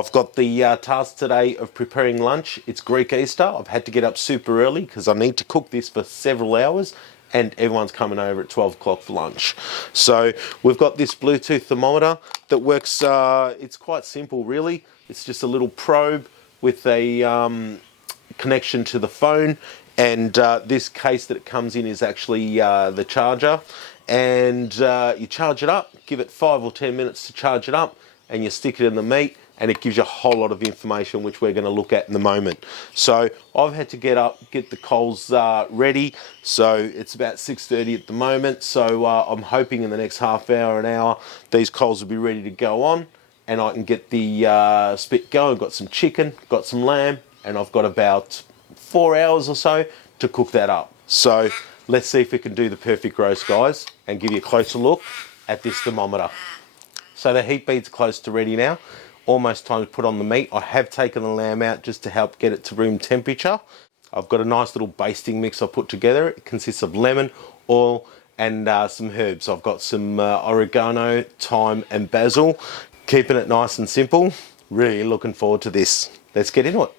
I've got the task today of preparing lunch. It's Greek Easter. I've had to get up super early because I need to cook this for several hours and everyone's coming over at 12 o'clock for lunch. So we've got this Bluetooth thermometer that works, it's quite simple really. It's just a little probe with a connection to the phone, and this case that it comes in is actually the charger, and you charge it up, give it 5 or 10 minutes to charge it up, and you stick it in the meat, and it gives you a whole lot of information which we're going to look at in the moment. So I've had to get up, get the coals ready, so it's about 6:30 at the moment, so I'm hoping in the next half hour, an hour, these coals will be ready to go on and I can get the spit going. I've got some chicken, got some lamb, and I've got about 4 hours or so to cook that up. So let's see if we can do the perfect roast, guys, and give you a closer look at this thermometer. So the heat bead's close to ready now. Almost time to put on the meat. I have taken the lamb out just to help get it to room temperature. I've got a nice little basting mix I put together. It consists of lemon, oil, and some herbs. I've got some oregano, thyme, and basil. Keeping it nice and simple. Really looking forward to this. Let's get into it.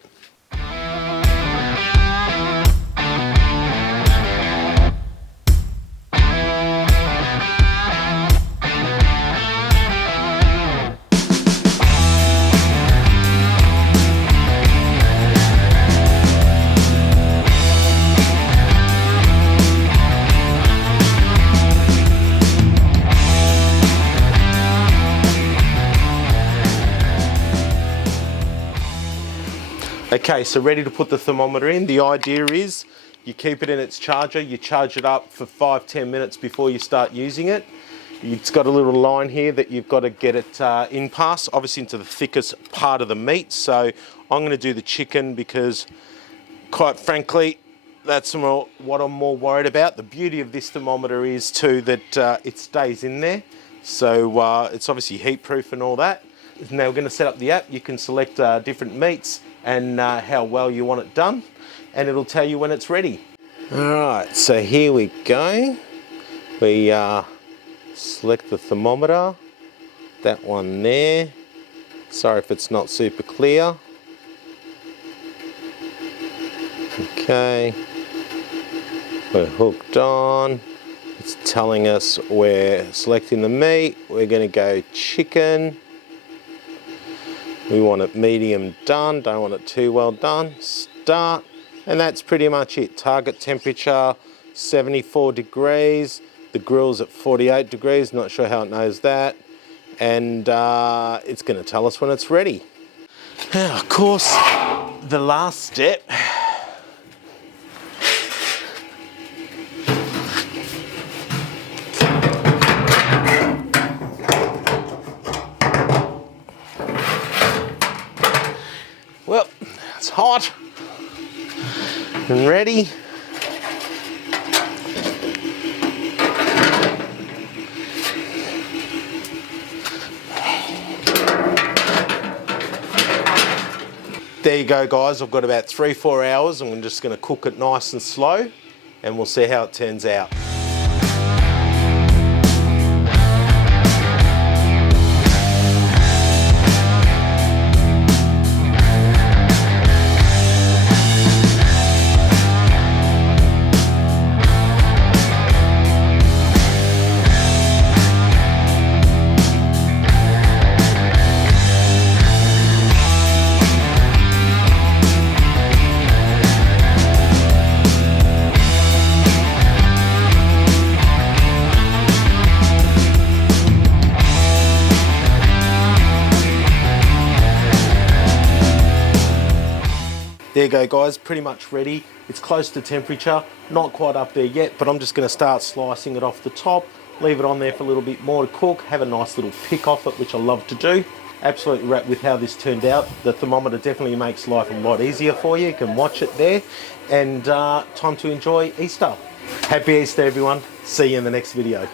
Okay, so ready to put the thermometer in. The idea is you keep it in its charger, you charge it up for 5-10 minutes before you start using it. It's got a little line here that you've got to get it in past, obviously into the thickest part of the meat. So I'm going to do the chicken because, quite frankly, that's what I'm more worried about. The beauty of this thermometer is too that it stays in there. So it's obviously heat proof and all that. Now we're going to set up the app. You can select different meats and how well you want it done, and it'll tell you when it's ready. Alright, so here we go. We select the thermometer, that one there. Sorry if it's not super clear. Okay, we're hooked on. It's telling us we're selecting the meat. We're going to go chicken. We want it medium done, don't want it too well done. Start, and that's pretty much it. Target temperature, 74 degrees. The grill's at 48 degrees, not sure how it knows that. And it's gonna tell us when it's ready. Now, of course, the last step. Well, it's hot and ready. There you go, guys. I've got about 3-4 hours and I'm just going to cook it nice and slow and we'll see how it turns out. There you go, guys, pretty much ready. It's close to temperature, not quite up there yet, but I'm just going to start slicing it off the top, leave it on there for a little bit more to cook, have a nice little pick off it, which I love to do. Absolutely wrapped with how this turned out. The thermometer definitely makes life a lot easier for you. You can watch it there, and time to enjoy Easter. Happy Easter, everyone. See you in the next video.